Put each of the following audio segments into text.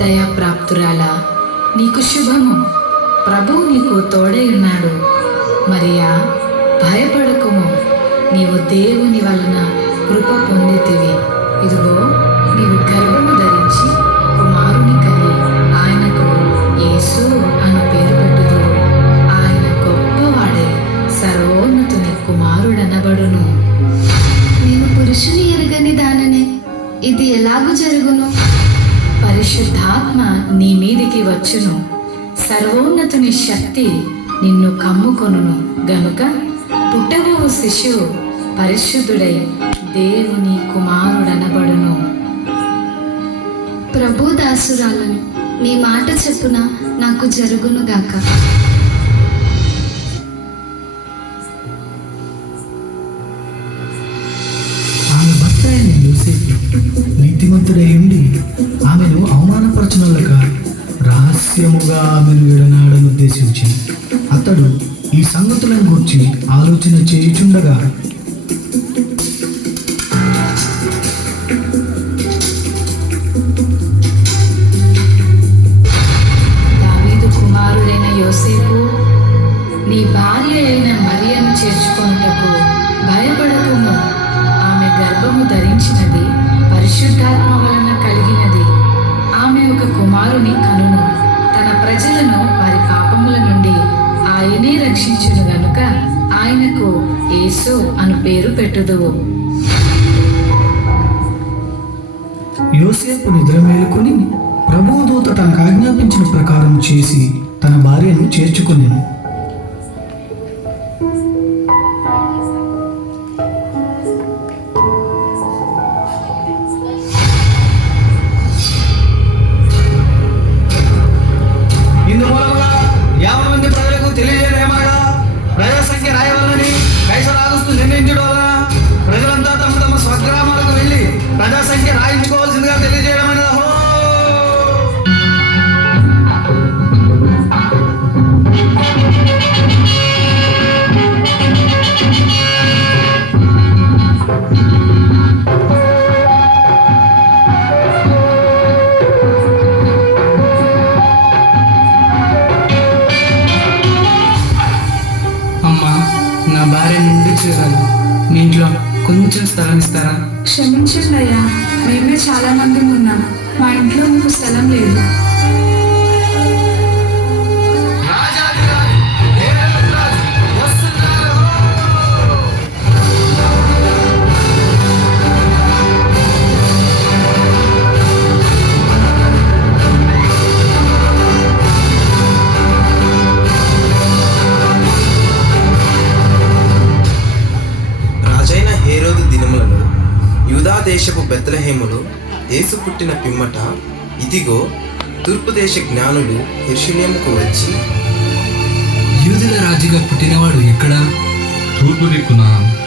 దయాప్రాప్తురాలా, నీకు శుభము. ప్రభువు నీకు తోడై ఉన్నాడు. మరియా, భయపడకుము, నీవు దేవుని వలన కృప పొందితివి. ఇదిగో, నీవు గర్భము ధరించి కుమారుని కని ఆయనకు యేసు అను పేరు పెట్టుదువు. ఆయన గొప్పవాడే, సర్వోన్నతుని కుమారుడనబడును. నేను పురుషుని ఎరుగని దాననే, ఇది ఎలాగూ జరుగును? పరిశుద్ధాత్మ నీ మీదికి వచ్చును, సర్వోన్నతుని శక్తి నిన్ను కమ్ముకొనును గనుక పుట్టబో శిశువు పరిశుద్ధుడై దేవుని కుమారుడనబడును. ప్రభు దాసురాలను, నీ మాట చెప్పున నాకు జరుగునుగాక. ఆమె భర్త అయిన యోసేపు నీతిమంతుడై ఉండి ఆమెను అవమానపరచనలక రహస్యముగా ఆమెను విడనాడని ఉద్దేశించి అతడు ఈ సంగతులను గురించి ఆలోచన చేయుచుండగా దావీదు కుమారుడైన యోసేపు, నీ భార్య అయిన మరియను చేర్చుకొనుటకు భయపడకుము. ఆమె గర్భము ధరించినది పరిశుద్ధాత్మ వలన కలిగినది. ఆమె ఒక కుమారుని కనును. తన ప్రజలను వారి పాపముల నుండి ఆయనే రక్షించును గనుక ఆయనకు యేసు అను పేరు పెట్టుదువు. యోసేపు నిద్ర మేలుకొని ప్రభువు దూత తనకు ఆజ్ఞాపించిన ప్రకారం చేసి తన భార్యను చేర్చుకొనెను. ఇందుమూలముగా 50 మంది ప్రజలకు తెలియజేయమనగా ప్రజల సంఖ్య రాయవలనని కైసరాగుస్తూ నిర్ణయించడం వలన ప్రజలంతా తమ తమ స్వగ్రామాలకు వెళ్ళి ప్రజా సంఖ్య రాయించుకోవాల్సిందిగా తెలియజేయడమైనది. నా భార్య నుండి చేరాలి. మీ ఇంట్లో కొంచెం స్థలం ఇస్తారా? క్షమించండి అయ్యా, మేమే చాలా మంది ఉన్నాం. మా ఇంట్లో మీకు స్థలం లేదు. హేరోదు దినములలో యూదా దేశపు బెత్లెహేములో యేసు పుట్టిన పిమ్మట ఇదిగో తూర్పు దేశ జ్ఞానులు యెరూషలేముకు వచ్చి, యూదుల రాజుగా పుట్టినవాడు ఎక్కడా? తూర్పు దిక్కున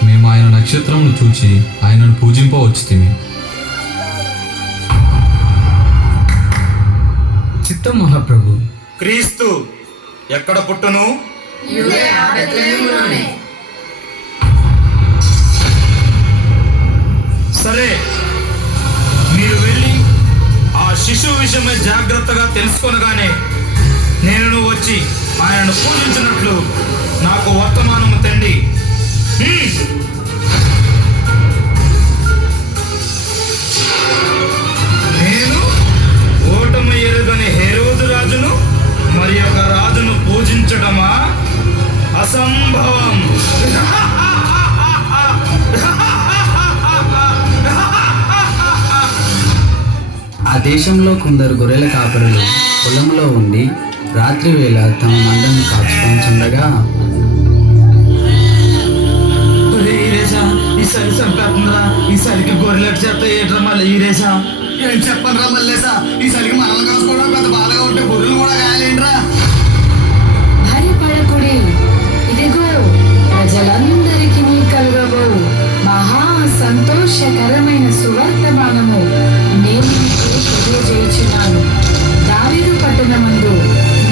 మేము ఆయన నక్షత్రమును చూచి ఆయనను పూజింపవచ్చుతిమి. చిత్తం మహాప్రభు. క్రీస్తు ఎక్కడ పుట్టును? సరే, మీరు వెళ్ళి ఆ శిశువు విషయమై జాగ్రత్తగా తెలుసుకొనగానే నేను వచ్చి ఆయనను పూజించినట్లు నాకు వర్తమానము తండి. నేను ఓటమి ఎరుగని హేరోదు రాజును మరి ఒక రాజును పూజించడమా? అసంభవం. దేశంలో కొందరు గొర్రెల కాపరులు పొలంలో ఉండి రాత్రి వేళ తమ మందను కాచుకొంచుండగా ఈ సరి చంపేస్తుందిరా. ఈ సరికి గొర్రెలకు చేస్తే ఏట్రా మళ్ళీ ఈరేసా? ఏం చెప్పనురా మళ్ళేసా? ఈ సరికి మనల్ని కాసుకోవడం పెద్ద బాధగా ఉంటే గొర్రెలు కూడా కాయాలేంట్రా? భయపడకుడి, ఇదిగో ప్రజలందరికీ కలుగబో మహా సంతోషకరమైన సువర్తమానము నేను మీకు తెలియజేయుచున్నాను. దావీదు పట్టణమందు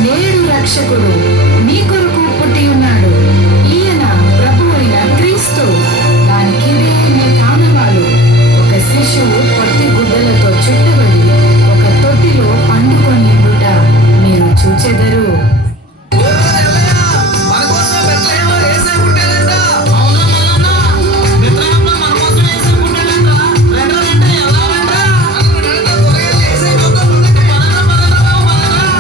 నేడు రక్షకుడు మీ కొరకు పుట్టి ఉన్నాడు. ఈయన ప్రభు అయిన క్రీస్తు. దానికి మీ కానవాలు ఒక శిశువు పొట్టి గుడ్డలతో చుట్టబడి ఒక తొట్టిలో పండుకొని ఉండుట మీరు చూచెదరు. మన కోసం బెత్లెహేములో యేసే పుట్టాడంట. అవునా మల్లన్న? బెత్లెహేములో మన కోసం యేసే పుట్టాడంట. రండ్రా రండి, ఎలా రండ్రా? రండ్రా, త్వరగా యేసే చూద్దాం. పదండ్రా, పదండ్రా.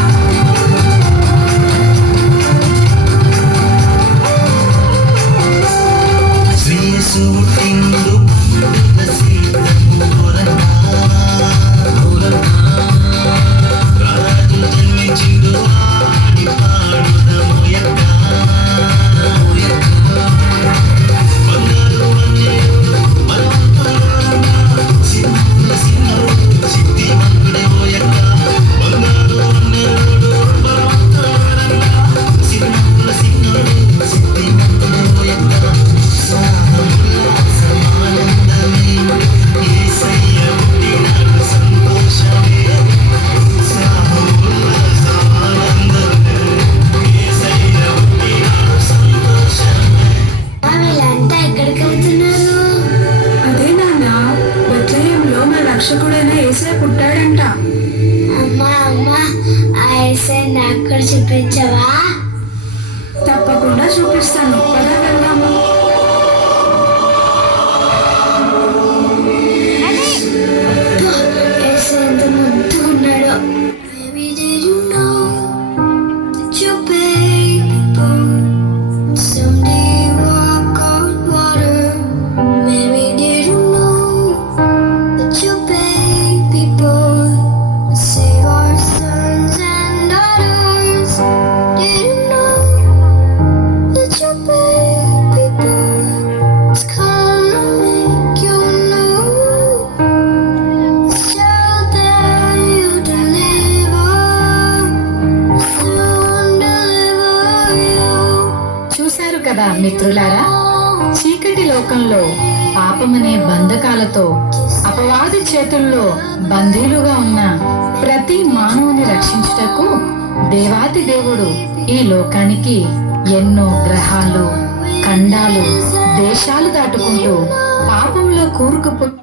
వీళ్ళంతా ఎక్కడికి వెళ్తున్నారు? అదే నాన్న, బెత్లెహేంలో మన రక్షకుడైన యేసయ్య పుట్టాడంట. అమ్మా అమ్మా, ఆ ఏసై నాకు కూడా చూపించవా? తప్పకుండా చూపిస్తాను, పద వెళ్దాము. ఏసై ఎంత ముద్దుగా ఉన్నాడో. చూశారు కదా మిత్రులారా, చీకటి లోకంలో పాపమనే బంధకాలతో అపవాది చేతుల్లో బందీలుగా ఉన్న ప్రతి మానవుని రక్షించుటకు దేవాతి దేవుడు ఈ లోకానికి ఎన్నో గ్రహాలు, ఖండాలు, దేశాలు దాటుకుంటూ పాపంలో కూరుకుపోయి